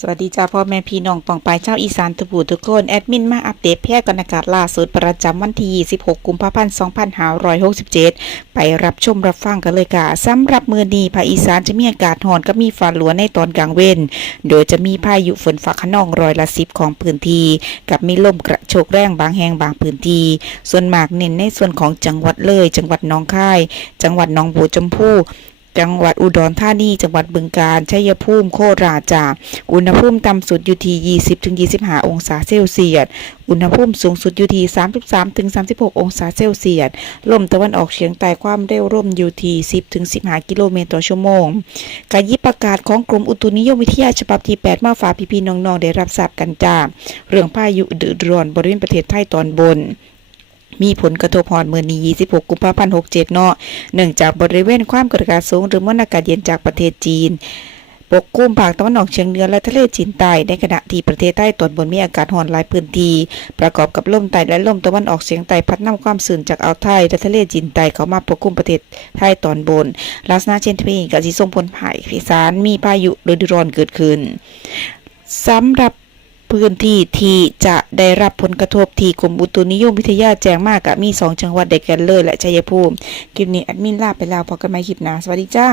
สวัสดีจ้าพ่อแม่พี่น้องปองปายเจ้าอีสานทุกผู้ทุกคน แอดมินมาอัปเดตแพร่กรอากาศล่าสุดประจำวันที่ 26 กุมภาพันธ์2567 ไปรับชมรับฟังกันเลยค่ะสำหรับมือนี้ภาคอีสานจะมีอากาศร้อนก็มีฟ้าหลัวในตอนกลางเว้น โดยจะมีพายุฝนฟ้าขนองร้อยละสิบของพื้นที่ กับมีลมกระโชกแรงบางแห่งบางพื้นที่ ส่วนมากเน้นในส่วนของจังหวัดเลย จังหวัดหนองคาย จังหวัดหนองบัวชมพู จังหวัดอุดรธานี จังหวัดบึงกาฬ ชัยภูมิ โคราชจาอุณหภูมิต่ำสุดอยู่ที่ 20-25 องศาเซลเซียส อุณหภูมิสูงสุดอยู่ที่ 33-36 องศาเซลเซียส ลมตะวันออกเฉียงใต้ความเร็วลมอยู่ที่ 10-15 กิโลเมตรต่อชั่วโมงการยิบประกาศของกรมอุตุนิยมวิทยาฉบับที่ 8 มาฝากพี่ๆน้องๆ ได้รับทราบกันจ้า เรื่องพายุดือดร้อนบริเวณประเทศไทยตอนบน มีผลกระทบฮอดมื้อนี้ 26 กุมภาพันธ์ 67 เนาะเนื่องจากบริเวณความกดอากาศสูง หรือมวลอากาศเย็นจากประเทศจีน ปกคลุมภาคตะวันออกเฉียงเหนือและทะเลจีนใต้ ในขณะที่ประเทศใต้ตอนบนมีอากาศร้อนหลายพื้นที่ ประกอบกับลมใต้และลมตะวันออกเฉียงใต้พัดนำความชื้นจากอ่าวไทยและทะเลจีนใต้เข้ามาปกคลุมประเทศไทยตอนบน ลักษณะเช่นนี้ก็สิส่งผลให้ภาคอีสานมีพายุฤดูร้อนเกิดขึ้นสำหรับ พื้นที่ที่จะได้รับผลกระทบที่กรมอุตุนิยมวิทยาแจ้งมากอะมี 2 จังหวัดเด็กกันเลยและชัยภูมิ คลิปนี้แอดมินลาไปแล้วพอกันใหม่คลิปหน้าสวัสดีจ้า